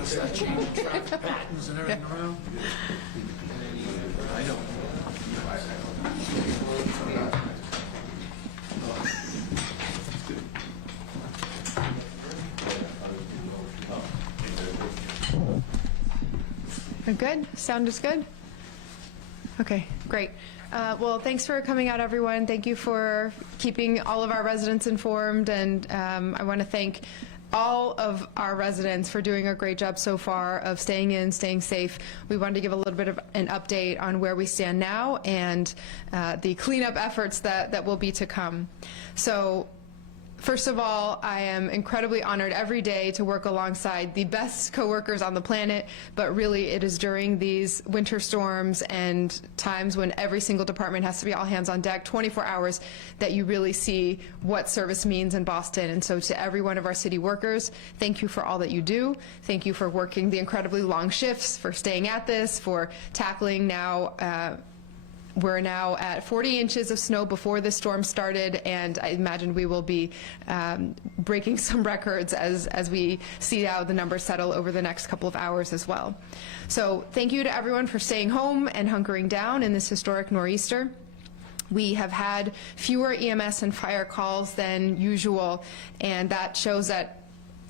notice that change in traffic patterns and everything around? I don't. We're good? Sound is good? Okay, great. Well, thanks for coming out, everyone. Thank you for keeping all of our residents informed, and I want to thank all of our residents for doing a great job so far of staying in, staying safe. We wanted to give a little bit of an update on where we stand now and the cleanup efforts that will be to come. So, first of all, I am incredibly honored every day to work alongside the best coworkers on the planet, but really it is during these winter storms and times when every single department has to be all hands on deck, 24 hours, that you really see what service means in Boston. And so to every one of our city workers, thank you for all that you do. Thank you for working the incredibly long shifts, for staying at this, for tackling now we're now at 40 inches of snow before the storm started, and I imagine we will be breaking some records as we see how the numbers settle over the next couple of hours as well. So thank you to everyone for staying home and hunkering down in this historic nor'easter. We have had fewer EMS and fire calls than usual, and that shows that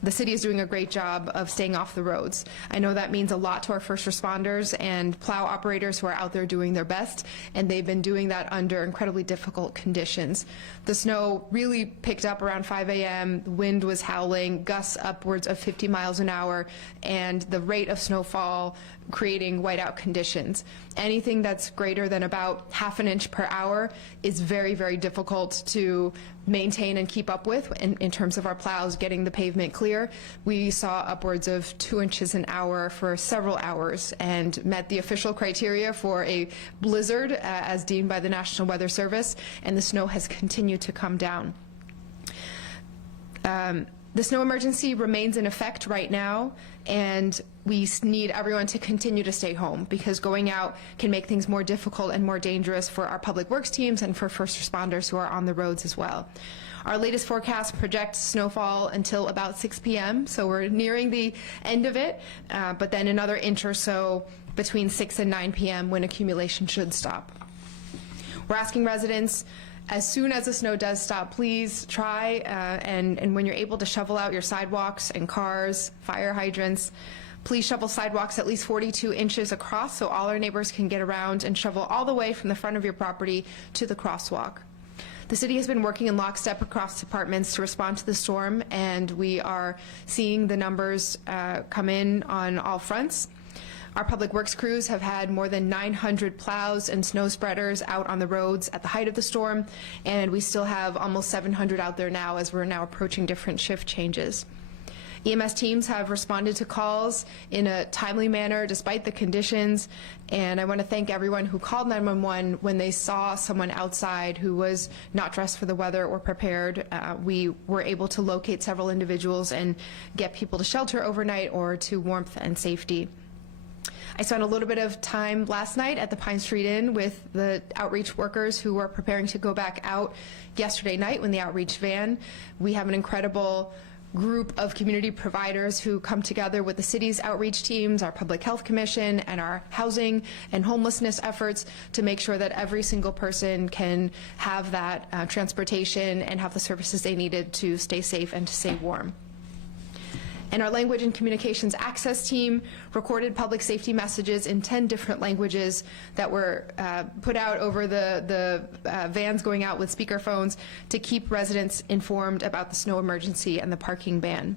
the city is doing a great job of staying off the roads. I know that means a lot to our first responders and plow operators who are out there doing their best, and they've been doing that under incredibly difficult conditions. The snow really picked up around 5 a.m. The wind was howling, gusts upwards of 50 miles an hour, and the rate of snowfall creating whiteout conditions. Anything that's greater than about ½ an inch per hour is very, very difficult to maintain and keep up with in terms of our plows getting the pavement clear. We saw upwards of 2 inches an hour for several hours and met the official criteria for a blizzard as deemed by the National Weather Service, and the snow has continued to come down. The snow emergency remains in effect right now, and we need everyone to continue to stay home because going out can make things more difficult and more dangerous for our public works teams and for first responders who are on the roads as well. Our latest forecast projects snowfall until about 6 p.m., so we're nearing the end of it, but then another inch or so between 6 and 9 p.m. when accumulation should stop. We're asking residents, as soon as the snow does stop, please try and when you're able to shovel out your sidewalks and cars, fire hydrants, please shovel sidewalks at least 42 inches across so all our neighbors can get around and shovel all the way from the front of your property to the crosswalk. The city has been working in lockstep across departments to respond to the storm, and we are seeing the numbers come in on all fronts. Our public works crews have had more than 900 plows and snow spreaders out on the roads at the height of the storm, and we still have almost 700 out there now as we're now approaching different shift changes. EMS teams have responded to calls in a timely manner despite the conditions, and I want to thank everyone who called 911 when they saw someone outside who was not dressed for the weather or prepared. We were able to locate several individuals and get people to shelter overnight or to warmth and safety. I spent a little bit of time last night at the Pine Street Inn with the outreach workers who were preparing to go back out yesterday night when the outreach van. We have an incredible group of community providers who come together with the city's outreach teams, our Public Health Commission, and our housing and homelessness efforts to make sure that every single person can have that transportation and have the services they needed to stay safe and to stay warm. And our language and communications access team recorded public safety messages in 10 different languages that were put out over the vans going out with speakerphones to keep residents informed about the snow emergency and the parking ban.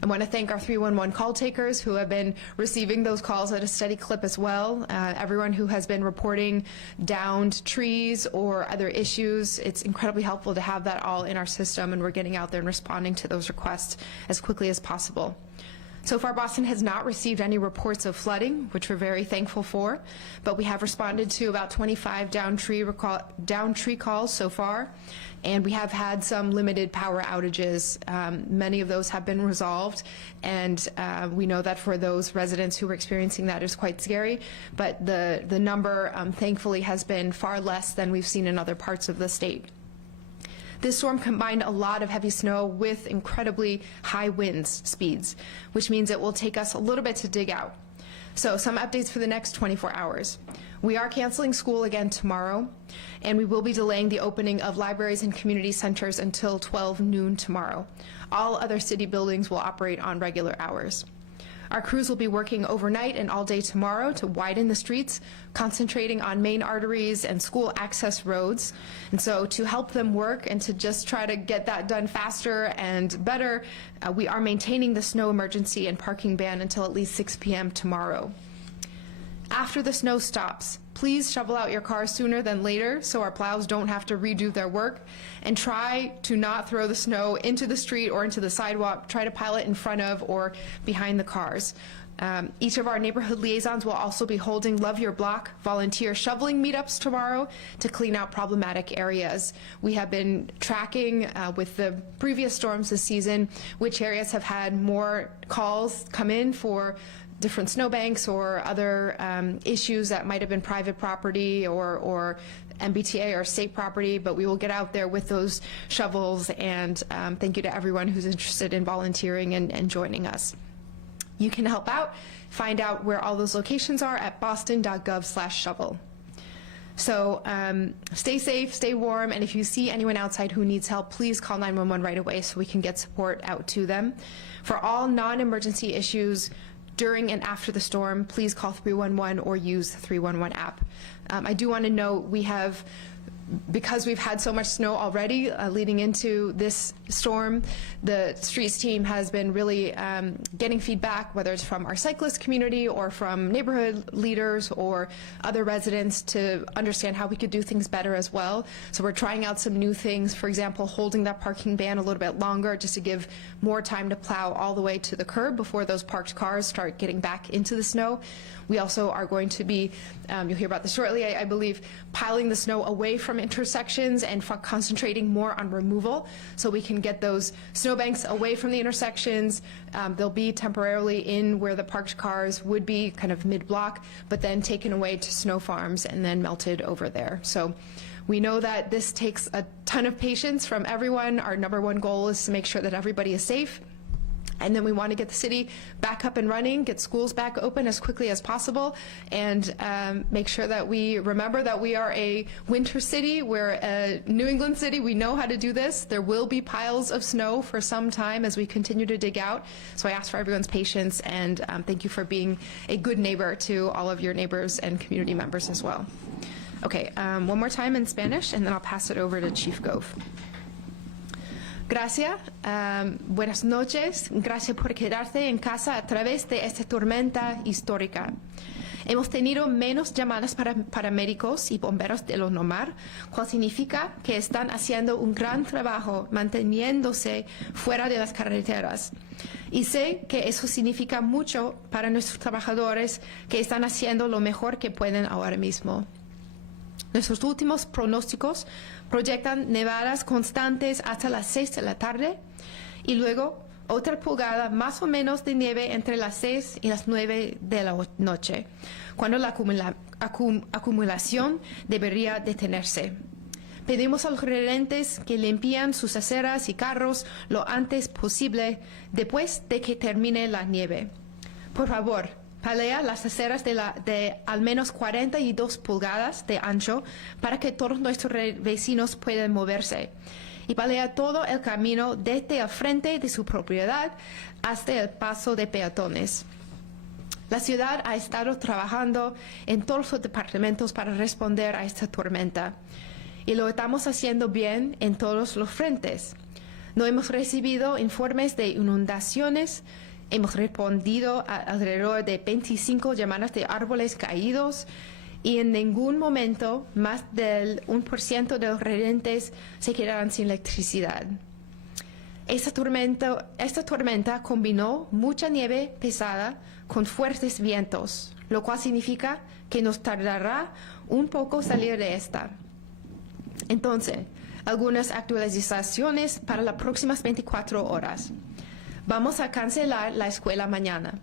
I want to thank our 311 call takers who have been receiving those calls at a steady clip as well. Everyone who has been reporting downed trees or other issues, it's incredibly helpful to have that all in our system, and we're getting out there and responding to those requests as quickly as possible. So far, Boston has not received any reports of flooding, which we're very thankful for, but we have responded to about 25 down tree calls so far, and we have had some limited power outages. Many of those have been resolved, and we know that for those residents who are experiencing that is quite scary, but the number, thankfully, has been far less than we've seen in other parts of the state. This storm combined a lot of heavy snow with incredibly high winds speeds, which means it will take us a little bit to dig out. So some updates for the next 24 hours. We are canceling school again tomorrow, and we will be delaying the opening of libraries and community centers until 12 noon tomorrow. All other city buildings will operate on regular hours. Our crews will be working overnight and all day tomorrow to widen the streets, concentrating on main arteries and school access roads. And so to help them work and to just try to get that done faster and better, we are maintaining the snow emergency and parking ban until at least 6 p.m. tomorrow. After the snow stops, please shovel out your cars sooner than later so our plows don't have to redo their work, and try to not throw the snow into the street or into the sidewalk. Try to pile it in front of or behind the cars. Each of our neighborhood liaisons will also be holding Love Your Block volunteer shoveling meetups tomorrow to clean out problematic areas. We have been tracking with the previous storms this season which areas have had more calls come in for different snowbanks or other issues that might have been private property or MBTA or state property, but we will get out there with those shovels, and thank you to everyone who's interested in volunteering and joining us. You can help out, find out where all those locations are at boston.gov/shovel. So stay safe, stay warm, and if you see anyone outside who needs help, please call 911 right away so we can get support out to them. For all non-emergency issues during and after the storm, please call 311 or use the 311 app. I do want to note because we've had so much snow already leading into this storm, the streets team has been really getting feedback, whether it's from our cyclist community or from neighborhood leaders or other residents, to understand how we could do things better as well. So we're trying out some new things, for example, holding that parking ban a little bit longer just to give more time to plow all the way to the curb before those parked cars start getting back into the snow. We also are going to be, you'll hear about this shortly, I believe, piling the snow away from intersections and concentrating more on removal so we can get those snowbanks away from the intersections. They'll be temporarily in where the parked cars would be, kind of mid-block, but then taken away to snow farms and then melted over there. So we know that this takes a ton of patience from everyone. Our #1 goal is to make sure that everybody is safe. And then we want to get the city back up and running, get schools back open as quickly as possible, and make sure that we remember that we are a winter city. We're a New England city. We know how to do this. There will be piles of snow for some time as we continue to dig out. So I ask for everyone's patience, and thank you for being a good neighbor to all of your neighbors and community members as well. Okay, one more time in Spanish, and then I'll pass it over to Chief Gove. Gracias, buenas noches, gracias por quedarse en casa a través de esta tormenta histórica. Hemos tenido menos llamadas para paramédicos y bomberos de lo normal, cual significa que están haciendo un gran trabajo manteniéndose fuera de las carreteras. Y sé que eso significa mucho para nuestros trabajadores que están haciendo lo mejor que pueden ahora mismo. Nuestros últimos pronósticos proyectan nevadas constantes hasta las 6 de la tarde y luego otra pulgada más o menos de nieve entre las 6 y las 9 de la noche, cuando la acumulación debería detenerse. Pedimos a los residentes que limpien sus aceras y carros lo antes posible después de que termine la nieve. Por favor, palea las aceras de al menos 42 pulgadas de ancho para que todos nuestros vecinos puedan moverse. Y palea todo el camino desde el frente de su propiedad hasta el paso de peatones. La ciudad ha estado trabajando en todos los departamentos para responder a esta tormenta. Y lo estamos haciendo bien en todos los frentes. No hemos recibido informes de inundaciones. Hemos respondido a alrededor de 25 llamadas de árboles caídos y en ningún momento más del 1% de los residentes se quedaron sin electricidad. Esta tormenta combinó mucha nieve pesada con fuertes vientos, lo cual significa que nos tardará un poco salir de esta. Entonces, algunas actualizaciones para las próximas 24 horas. Vamos a cancelar la escuela mañana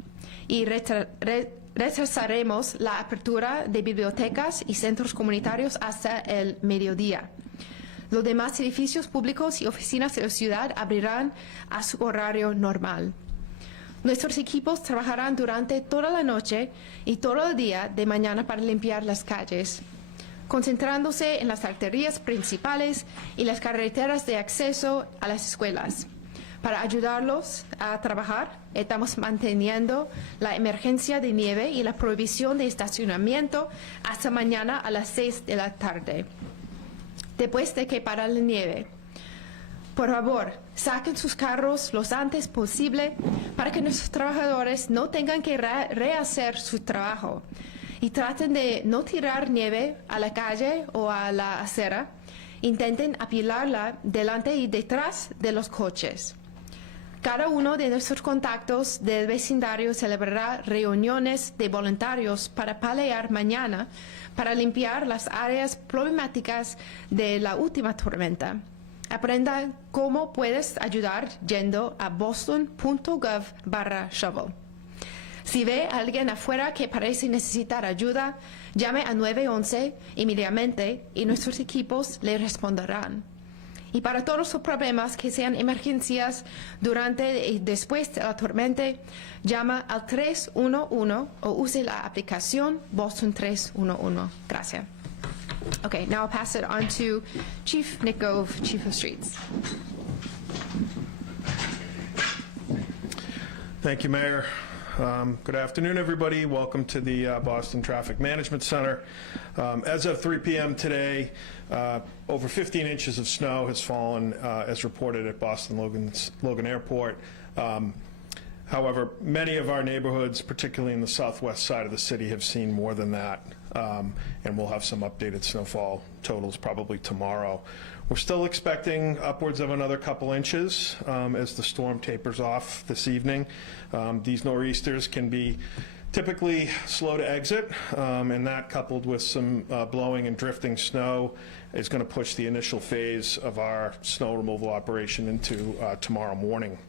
y retrasaremos la apertura de bibliotecas y centros comunitarios hasta el mediodía. Los demás edificios públicos y oficinas de la ciudad abrirán a su horario normal. Nuestros equipos trabajarán durante toda la noche y todo el día de mañana para limpiar las calles, concentrándose en las arterias principales y las carreteras de acceso a las escuelas. Para ayudarlos a trabajar, estamos manteniendo la emergencia de nieve y la prohibición de estacionamiento hasta mañana a las 6 de la tarde. Después de que para la nieve, por favor, saquen sus carros lo antes posible para que nuestros trabajadores no tengan que rehacer su trabajo y traten de no tirar nieve a la calle o a la acera. Intenten apilarla delante y detrás de los coches. Cada uno de nuestros contactos del vecindario celebrará reuniones de voluntarios para palear mañana para limpiar las áreas problemáticas de la última tormenta. Aprenda cómo puedes ayudar yendo a boston.gov/shovel. Si ve a alguien afuera que parece necesitar ayuda, llame a 911 inmediatamente y nuestros equipos le responderán. Y para todos los problemas que sean emergencias durante y después de la tormenta, llama al 311 o use la aplicación Boston 311. Gracias. Okay, now I'll pass it on to Chief Nick Gove, Chief of Streets. Thank you, Mayor. Good afternoon, everybody. Welcome to the Boston Traffic Management Center. As of 3 p.m. today, over 15 inches of snow has fallen, as reported at Boston Logan Airport. However, many of our neighborhoods, particularly in the southwest side of the city, have seen more than that, and we'll have some updated snowfall totals probably tomorrow. We're still expecting upwards of another couple inches as the storm tapers off this evening. These nor'easters can be typically slow to exit, and that coupled with some blowing and drifting snow is going to push the initial phase of our snow removal operation into tomorrow morning.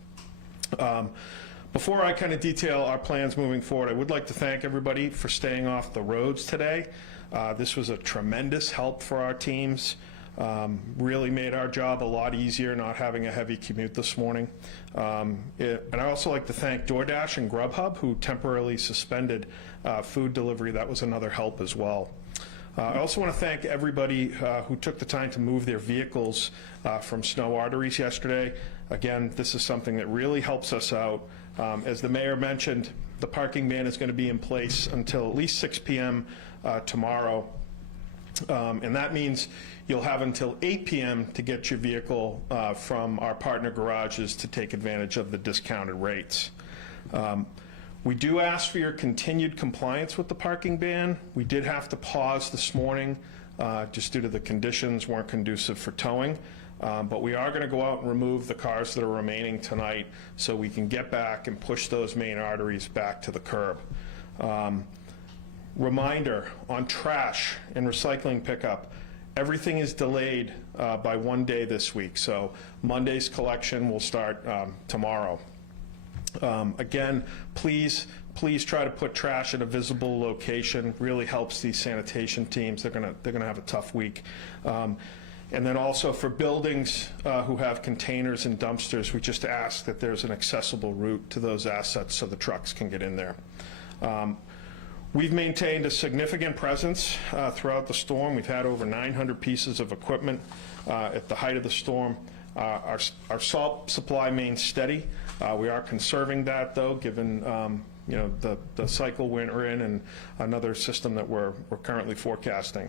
Before I kind of detail our plans moving forward, I would like to thank everybody for staying off the roads today. This was a tremendous help for our teams. Really made our job a lot easier not having a heavy commute this morning. And I also like to thank DoorDash and Grubhub, who temporarily suspended food delivery. That was another help as well. I also want to thank everybody who took the time to move their vehicles from snow arteries yesterday. Again, this is something that really helps us out. As the mayor mentioned, the parking ban is going to be in place until at least 6 p.m. Tomorrow. And that means you'll have until 8 p.m. to get your vehicle from our partner garages to take advantage of the discounted rates. We do ask for your continued compliance with the parking ban. We did have to pause this morning just due to the conditions weren't conducive for towing. But we are going to go out and remove the cars that are remaining tonight so we can get back and push those main arteries back to the curb. Reminder on trash and recycling pickup, everything is delayed by 1 day this week. So Monday's collection will start tomorrow. Again, please try to put trash at a visible location. Really helps these sanitation teams. They're gonna have a tough week. And then also for buildings who have containers and dumpsters, we just ask that there's an accessible route to those assets so the trucks can get in there. We've maintained a significant presence throughout the storm. We've had over 900 pieces of equipment at the height of the storm. Our salt supply remains steady. We are conserving that, though, given you know, the cycle we're in and another system that we're currently forecasting.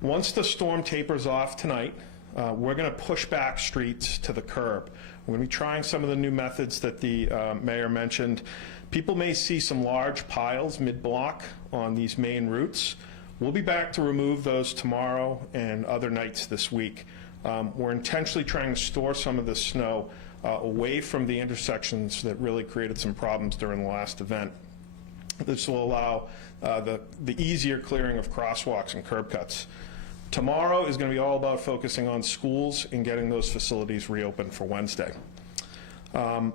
Once the storm tapers off tonight, we're going to push back streets to the curb. We're going to be trying some of the new methods that the mayor mentioned. People may see some large piles mid-block on these main routes. We'll be back to remove those tomorrow and other nights this week. We're intentionally trying to store some of the snow away from the intersections that really created some problems during the last event. This will allow the easier clearing of crosswalks and curb cuts. Tomorrow is going to be all about focusing on schools and getting those facilities reopened for Wednesday.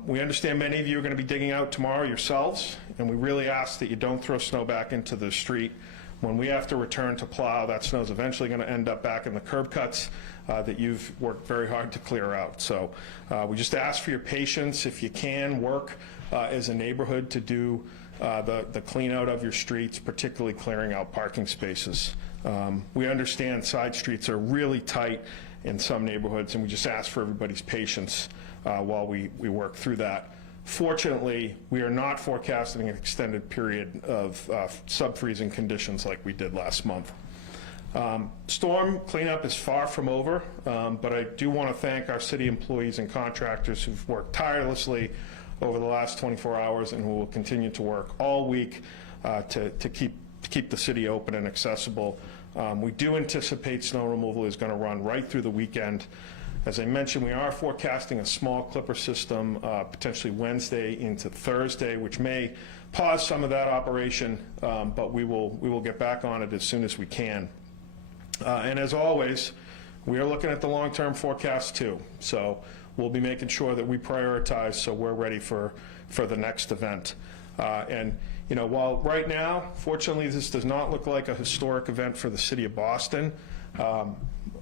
We understand many of you are going to be digging out tomorrow yourselves, and we really ask that you don't throw snow back into the street. When we have to return to plow, that snow is eventually going to end up back in the curb cuts. that you've worked very hard to clear out. So we just ask for your patience. If you can, work as a neighborhood to do the clean out of your streets, particularly clearing out parking spaces. We understand side streets are really tight in some neighborhoods, and we just ask for everybody's patience while we work through that. Fortunately, we are not forecasting an extended period of sub-freezing conditions like we did last month. Storm cleanup is far from over, but I do want to thank our city employees and contractors who've worked tirelessly over the last 24 hours and who will continue to work all week to keep the city open and accessible. We do anticipate snow removal is going to run right through the weekend. As I mentioned, we are forecasting a small clipper system potentially Wednesday into Thursday, which may pause some of that operation, but we will get back on it as soon as we can. And as always, we are looking at the long-term forecast too. So we'll be making sure that we prioritize so we're ready for the next event. And you know, while right now, fortunately, this does not look like a historic event for the city of Boston,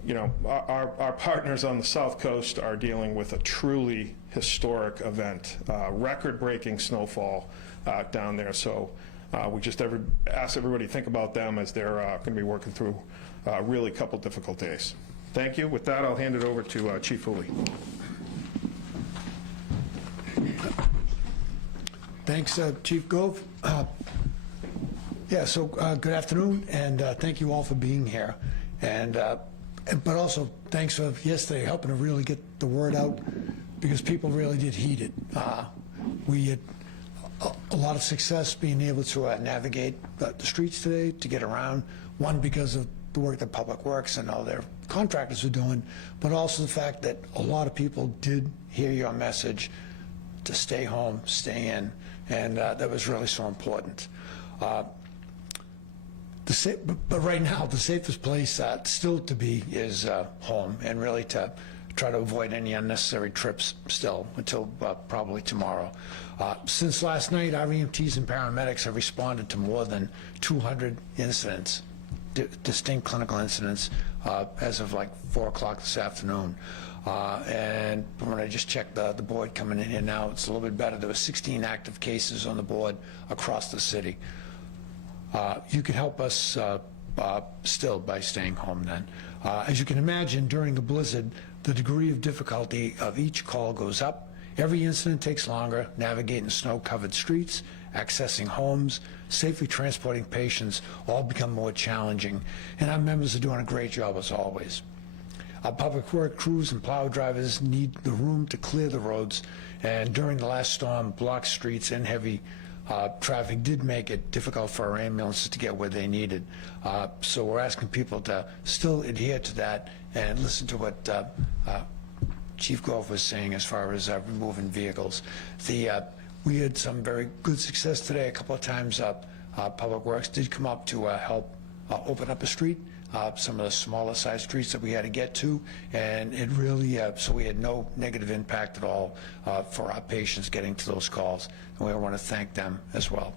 you know, our partners on the South Coast are dealing with a truly historic event, record-breaking snowfall down there. So we just ask everybody to think about them as they're going to be working through really a couple difficult days. Thank you. With that, I'll hand it over to Chief Hooley. Thanks, Chief Gove. So good afternoon, and thank you all for being here. But also thanks for yesterday helping to really get the word out, because people really did heed it. We had a lot of success being able to navigate the streets today, to get around, one, because of the work that Public Works and all their contractors are doing, but also the fact that a lot of people did hear your message to stay home, stay in, and that was really so important. But right now, the safest place still to be is home, and really to try to avoid any unnecessary trips still until probably tomorrow. Since last night, our EMTs and paramedics have responded to more than 200 incidents, distinct clinical incidents, as of like 4 o'clock this afternoon. And when I just checked the board coming in here now, it's a little bit better. There were 16 active cases on the board across the city. You can help us still by staying home then. As you can imagine, during the blizzard, the degree of difficulty of each call goes up. Every incident takes longer. Navigating snow-covered streets, accessing homes, safely transporting patients all become more challenging, and our members are doing a great job as always. Our public work crews and plow drivers need the room to clear the roads, and during the last storm, blocked streets and heavy traffic did make it difficult for our ambulances to get where they needed. So we're asking people to still adhere to that and listen to what Chief Gove was saying as far as removing vehicles. We had some very good success today. A couple of times Public Works did come up to help open up a street, some of the smaller size streets that we had to get to, and it really, so we had no negative impact at all for our patients getting to those calls, and we want to thank them as well.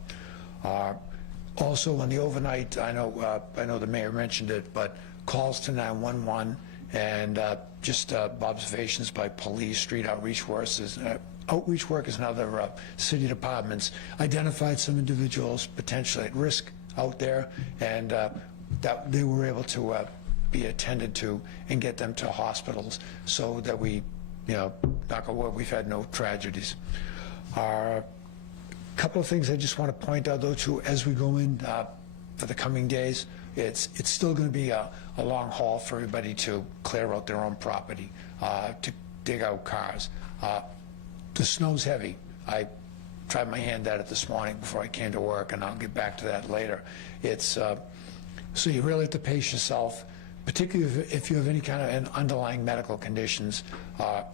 Also, on the overnight, I know the mayor mentioned it, but calls to 911 and just observations by police, street outreach workers, and other city departments identified some individuals potentially at risk out there, and that they were able to be attended to and get them to hospitals, so that we, knock on wood, we've had no tragedies. A couple of things I just want to point out, though, too, as we go in for the coming days. It's still going to be a long haul for everybody to clear out their own property, to dig out cars. The snow's heavy. I tried my hand at it this morning before I came to work, and I'll get back to that later. It's so you really have to pace yourself, particularly if you have any kind of underlying medical conditions.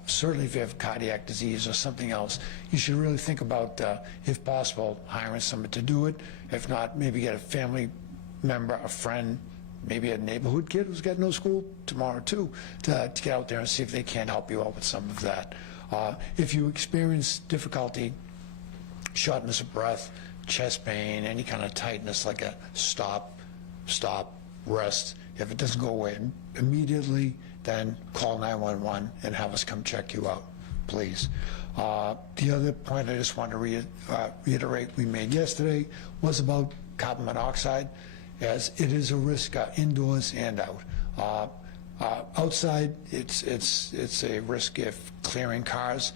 Certainly if you have cardiac disease or something else, you should really think about, if possible, hiring someone to do it. If not, maybe get a family member, a friend, maybe a neighborhood kid who's got no school tomorrow too, to get out there and see if they can't help you out with some of that. If you experience difficulty, shortness of breath, chest pain, any kind of tightness, like a stop, rest, if it doesn't go away immediately, then call 911 and have us come check you out, please. The other point I just want to reiterate we made yesterday was about carbon monoxide, as it is a risk indoors and out. Outside, it's a risk if clearing cars.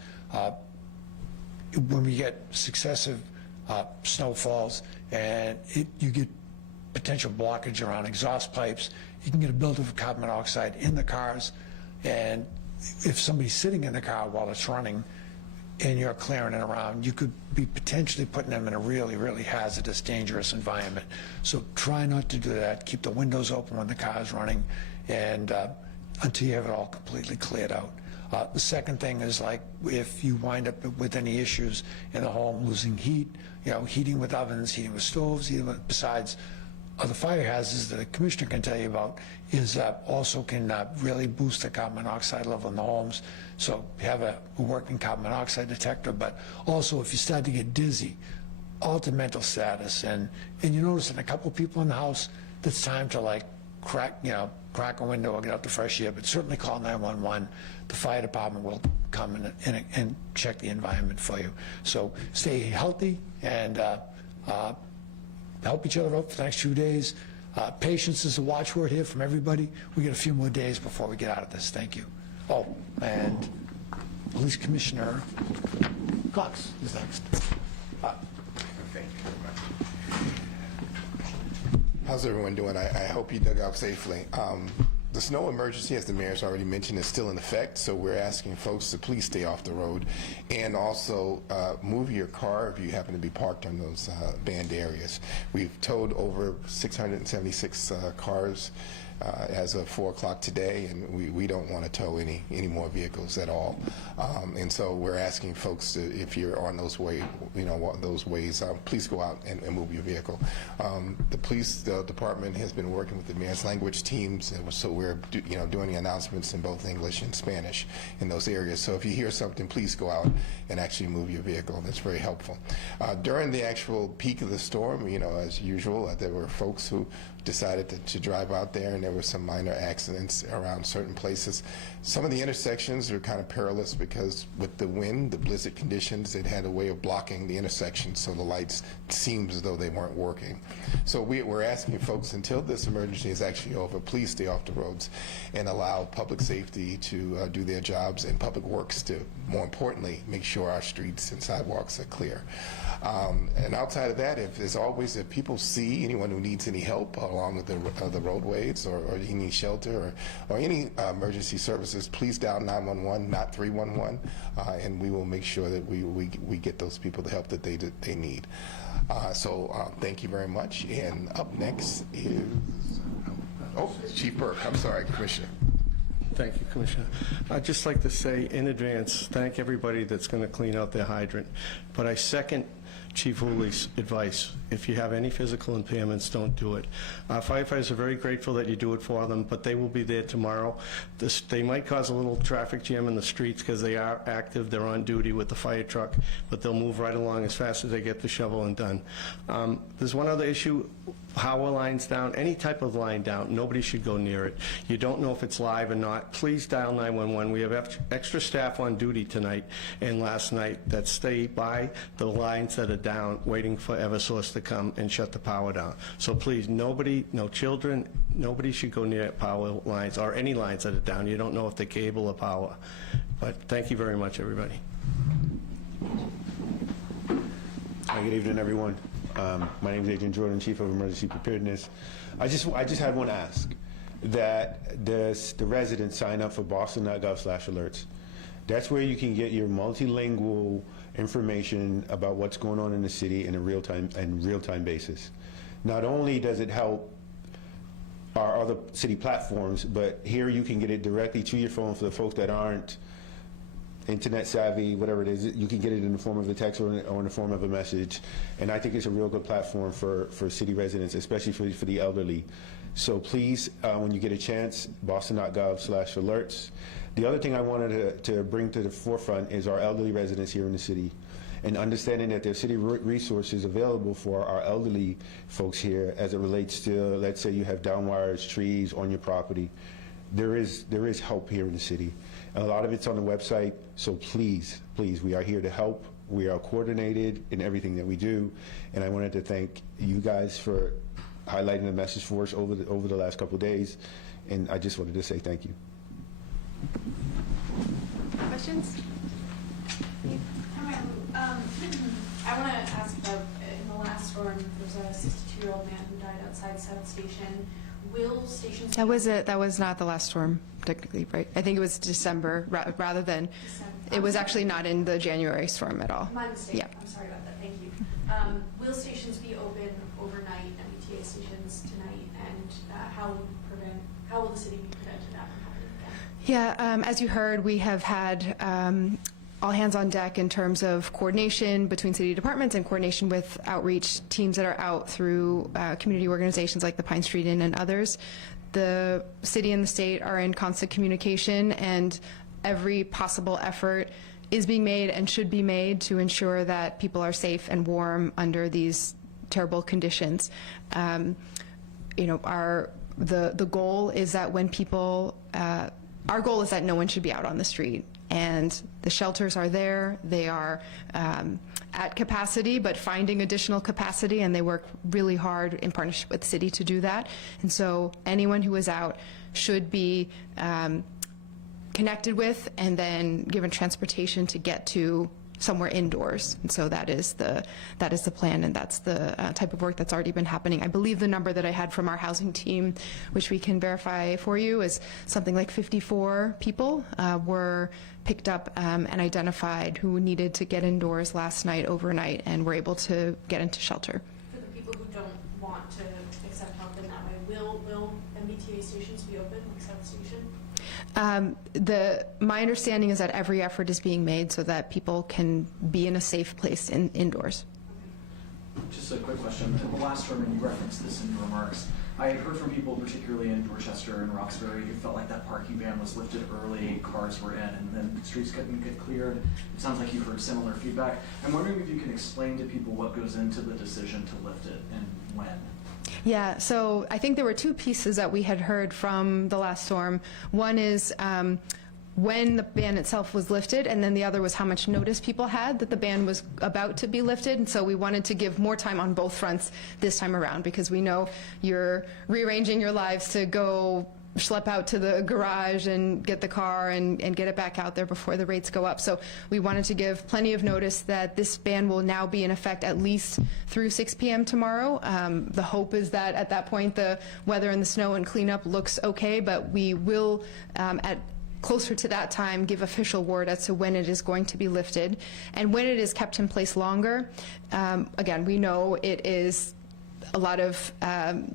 When we get successive snowfalls and you get potential blockage around exhaust pipes, you can get a buildup of carbon monoxide in the cars, and if somebody's sitting in the car while it's running and you're clearing it around, you could be potentially putting them in a really, really hazardous, dangerous environment. So try not to do that. Keep the windows open when the car's running, and until you have it all completely cleared out. The second thing is, like, if you wind up with any issues in the home, losing heat, heating with ovens, heating with stoves, besides other fire hazards that the commissioner can tell you about, is also can really boost the carbon monoxide level in the homes. So have a working carbon monoxide detector, but also if you start to get dizzy, alter mental status, and you notice in a couple people in the house, that's time to, like, crack a window or get out the fresh air, but certainly call 911. The fire department will come and check the environment for you. So stay healthy and help each other out for the next few days. Patience is a watchword here from everybody. We got a few more days before we get out of this. Thank you. Oh, and Police Commissioner Cox is next. Thank you very much. How's everyone doing? I hope you dug out safely. The snow emergency, as the mayor's already mentioned, is still in effect, so we're asking folks to please stay off the road, and also move your car if you happen to be parked on those banned areas. We've towed over 676 cars as of 4 o'clock today, and we don't want to tow any more vehicles at all. And so we're asking folks to, if you're on those those ways, please go out and move your vehicle. The police department has been working with the advanced language teams, and so we're doing the announcements in both English and Spanish in those areas. So if you hear something, please go out and actually move your vehicle. That's very helpful. During the actual peak of the storm, as usual, there were folks who decided to drive out there, and there were some minor accidents around certain places. Some of the intersections are kind of perilous because with the wind, the blizzard conditions, it had a way of blocking the intersection, so the lights seemed as though they weren't working. So we're asking folks, until this emergency is actually over, please stay off the roads and allow public safety to do their jobs, and public works to, more importantly, make sure our streets and sidewalks are clear. And outside of that, if people see anyone who needs any help along with the roadways, or any shelter or any emergency services, please dial 911, not 311, and we will make sure that we get those people the help that they need. So thank you very much. And up next is Chief Burke. I'm sorry, Commissioner. Thank you, Commissioner. I'd just like to say in advance, thank everybody that's going to clean out their hydrant. But I second Chief Hooley's advice. If you have any physical impairments, don't do it. Firefighters are very grateful that you do it for them, but they will be there tomorrow. They might cause a little traffic jam in the streets because they are active, they're on duty with the fire truck, but they'll move right along as fast as they get the shovel and done. There's one other issue. Power lines down, any type of line down, nobody should go near it. You don't know if it's live or not. Please dial 911. We have extra staff on duty tonight and last night that stay by the lines that are down, waiting for Eversource to come and shut the power down. So please, nobody, no children, nobody should go near power lines or any lines that are down. You don't know if they're cable or power. But thank you very much, everybody. Hi, good evening, everyone. My name is Agent Jordan, Chief of Emergency Preparedness. I just had one ask, that the residents sign up for boston.gov/alerts. That's where you can get your multilingual information about what's going on in the city in a real-time basis. Not only does it help our other city platforms, but here you can get it directly to your phone for the folks that aren't internet savvy, whatever it is. You can get it in the form of a text or in the form of a message. And I think it's a real good platform for city residents, especially for the elderly. So please, when you get a chance, boston.gov/alerts. The other thing I wanted to bring to the forefront is our elderly residents here in the city, and understanding that there's city resources available for our elderly folks here as it relates to, let's say you have down wires, trees on your property. there is help here in the city. And a lot of it's on the website, so please, we are here to help. We are coordinated in everything that we do, and I wanted to thank you guys for highlighting the message for us over the last couple of days, and I just wanted to say thank you. Questions? I want to ask about, in the last storm, there was a 62-year-old man who died outside South Station. Will stations... That was not the last storm, technically, right? I think it was December, rather than, it was actually not in the January storm at all. My mistake. Yeah. I'm sorry about that. Thank you. Will stations be open overnight, MBTA stations tonight, and how will the city be prevented that from happening again? Yeah, as you heard, we have had all hands on deck in terms of coordination between city departments and coordination with outreach teams that are out through community organizations like the Pine Street Inn and others. The city and the state are in constant communication, and every possible effort is being made and should be made to ensure that people are safe and warm under these terrible conditions. You know, the goal is that when people, our goal is that no one should be out on the street. And the shelters are there. They are at capacity, but finding additional capacity, and they work really hard in partnership with the city to do that. And so anyone who is out should be connected with and then given transportation to get to somewhere indoors. And so that is the plan, and that's the type of work that's already been happening. I believe the number that I had from our housing team, which we can verify for you, is something like 54 people were picked up and identified who needed to get indoors last night, overnight, and were able to get into shelter. For the people who don't want to accept help in that way, will MBTA stations be open, like South Station? My understanding is that every effort is being made so that people can be in a safe place indoors. Just a quick question. In the last storm, and you referenced this in your remarks, I had heard from people, particularly in Dorchester and Roxbury, who felt like that parking ban was lifted early, cars were in, and then streets couldn't get cleared. It sounds like you've heard similar feedback. I'm wondering if you can explain to people what goes into the decision to lift it and when. Yeah, so I think there were two pieces that we had heard from the last storm. One is when the ban itself was lifted, and then the other was how much notice people had that the ban was about to be lifted. And so we wanted to give more time on both fronts this time around, because we know you're rearranging your lives to go schlep out to the garage and get the car and get it back out there before the rates go up. So we wanted to give plenty of notice that this ban will now be in effect at least through 6 p.m. tomorrow. The hope is that at that point the weather and the snow and cleanup looks okay, but we will at closer to that time give official word as to when it is going to be lifted. And when it is kept in place longer, again, we know it is a lot of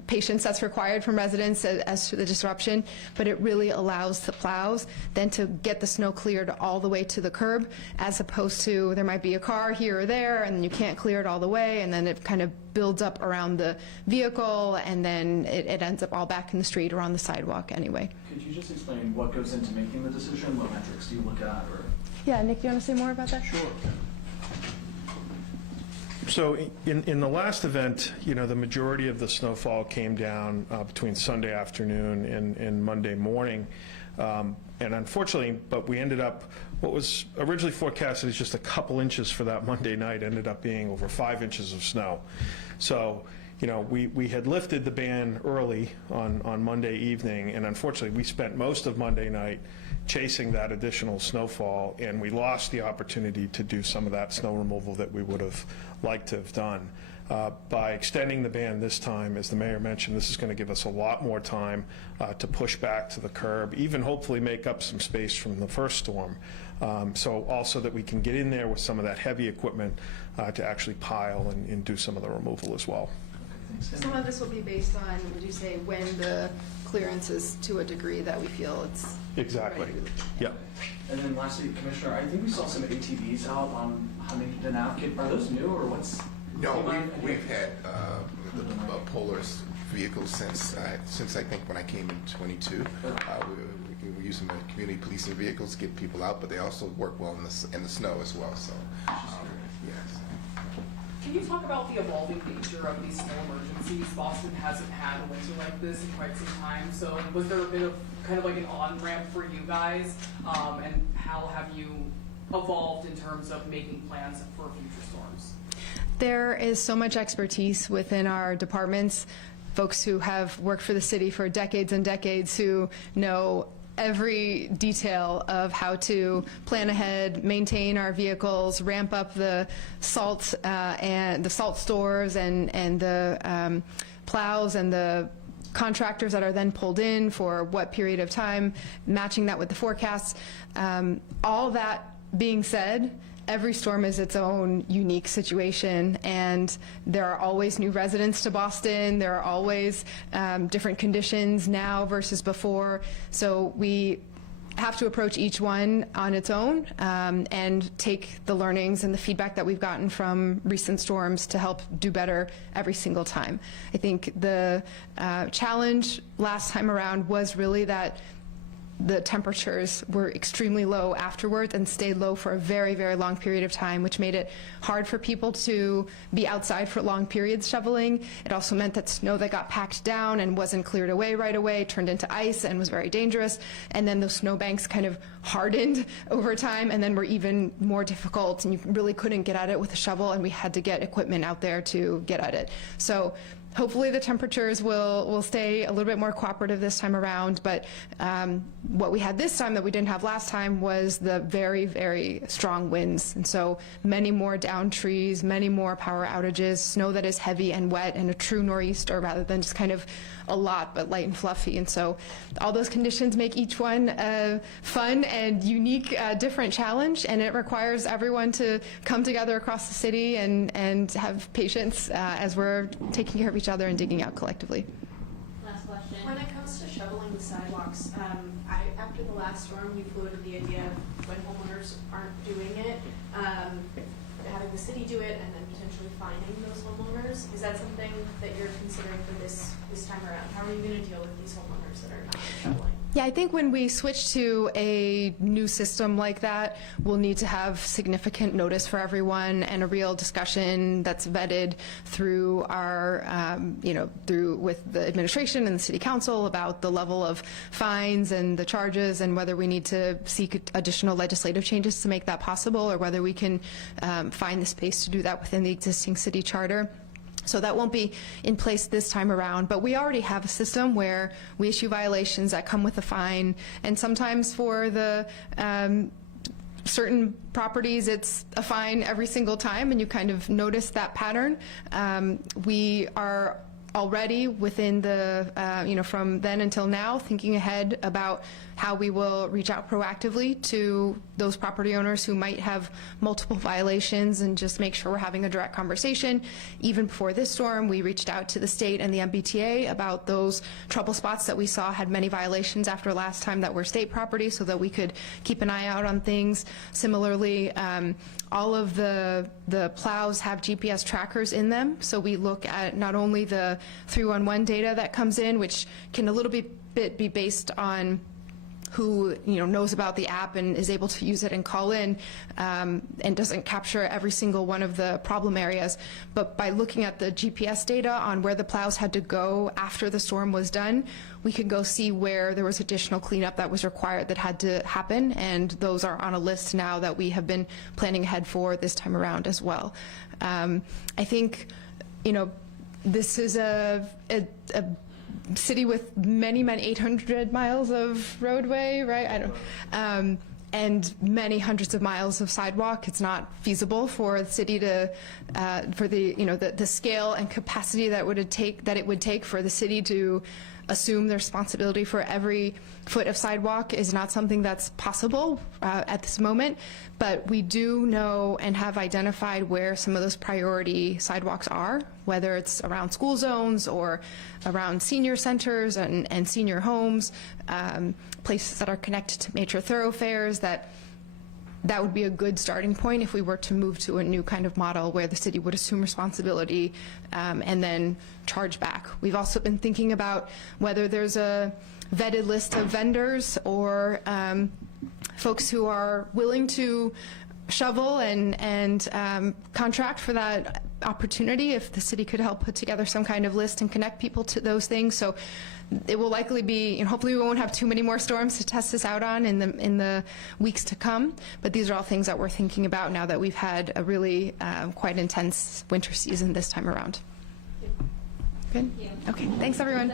patience that's required from residents as to the disruption, but it really allows the plows then to get the snow cleared all the way to the curb, as opposed to there might be a car here or there and you can't clear it all the way, and then it kind of builds up around the vehicle, and then it ends up all back in the street or on the sidewalk anyway. Could you just explain what goes into making the decision? What metrics do you look at? Or? Yeah, Nick, do you want to say more about that? Sure. So in the last event, you know, the majority of the snowfall came down between Sunday afternoon and Monday morning. And unfortunately, but we ended up, what was originally forecasted as just a couple inches for that Monday night ended up being over 5 inches of snow. So, you know, we had lifted the ban early on Monday evening, and unfortunately we spent most of Monday night chasing that additional snowfall, and we lost the opportunity to do some of that snow removal that we would have liked to have done. By extending the ban this time, as the mayor mentioned, this is going to give us a lot more time to push back to the curb, even hopefully make up some space from the first storm. So also that we can get in there with some of that heavy equipment to actually pile and do some of the removal as well. Some of this will be based on, would you say, when the clearance is to a degree that we feel it's Exactly. ready to be- Yeah. And then lastly, Commissioner, I think we saw some ATVs out on Huntington Ave. Are those new, or what's? No, we've had the Polaris vehicles since I think when I came in 22. We're using the community policing vehicles to get people out, but they also work well in the snow as well. So, yes. Can you talk about the evolving nature of these snow emergencies? Boston hasn't had a winter like this in quite some time, so was there a bit of kind of like an on-ramp for you guys? And how have you evolved in terms of making plans for future storms? There is so much expertise within our departments, folks who have worked for the city for decades and decades who know every detail of how to plan ahead, maintain our vehicles, ramp up the salt and the salt stores and the plows and the contractors that are then pulled in for what period of time, matching that with the forecasts. All that being said, every storm is its own unique situation, and there are always new residents to Boston. There are always different conditions now versus before. So we have to approach each one on its own and take the learnings and the feedback that we've gotten from recent storms to help do better every single time. I think the challenge last time around was really that the temperatures were extremely low afterwards and stayed low for a very, very long period of time, which made it hard for people to be outside for long periods shoveling. It also meant that snow that got packed down and wasn't cleared away right away turned into ice and was very dangerous. And then those snowbanks kind of hardened over time and then were even more difficult, and you really couldn't get at it with a shovel, and we had to get equipment out there to get at it. So hopefully the temperatures will stay a little bit more cooperative this time around, but what we had this time that we didn't have last time was the very, very strong winds. And so many more downed trees, many more power outages, snow that is heavy and wet, and a true nor'easter rather than just kind of a lot but light and fluffy. And so all those conditions make each one a fun and unique, different challenge, and it requires everyone to come together across the city and have patience as we're taking care of each other and digging out collectively. Last question. When it comes to shoveling the sidewalks, after the last storm, you floated the idea of when homeowners aren't doing it, having the city do it and then potentially fining those homeowners. Is that something that you're considering for this time around? How are you going to deal with these homeowners that are not shoveling? Yeah, I think when we switch to a new system like that, we'll need to have significant notice for everyone and a real discussion that's vetted through our, through with the administration and the city council about the level of fines and the charges and whether we need to seek additional legislative changes to make that possible, or whether we can find the space to do that within the existing city charter. So that won't be in place this time around, but we already have a system where we issue violations that come with a fine, and sometimes for the certain properties it's a fine every single time, and you kind of notice that pattern. We are already within the, from then until now, thinking ahead about how we will reach out proactively to those property owners who might have multiple violations and just make sure we're having a direct conversation. Even before this storm, we reached out to the state and the MBTA about those trouble spots that we saw had many violations after last time that were state property, so that we could keep an eye out on things. Similarly, all of the plows have GPS trackers in them, so we look at not only the 311 data that comes in, which can a little bit be based on who knows about the app and is able to use it and call in, and doesn't capture every single one of the problem areas. But by looking at the GPS data on where the plows had to go after the storm was done, we could go see where there was additional cleanup that was required that had to happen, and those are on a list now that we have been planning ahead for this time around as well. I think, this is a city with many 800 miles of roadway, right? And many hundreds of miles of sidewalk. It's not feasible for the city to, for the scale and capacity that it would take for the city to assume the responsibility for every foot of sidewalk is not something that's possible at this moment. But we do know and have identified where some of those priority sidewalks are, whether it's around school zones or around senior centers and senior homes, places that are connected to major thoroughfares. That would be a good starting point if we were to move to a new kind of model where the city would assume responsibility and then charge back. We've also been thinking about whether there's a vetted list of vendors or folks who are willing to shovel and contract for that opportunity if the city could help put together some kind of list and connect people to those things. So it will likely be, and hopefully we won't have too many more storms to test this out on in the weeks to come. But these are all things that we're thinking about now that we've had a really quite intense winter season this time around. Good? Okay, thanks everyone.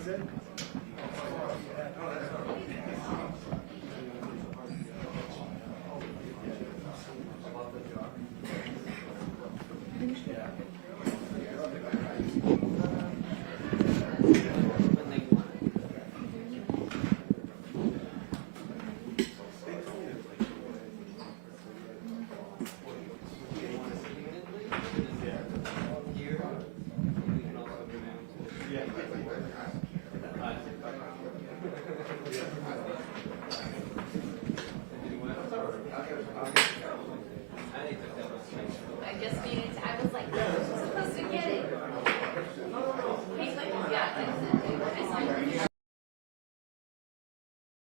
Is it?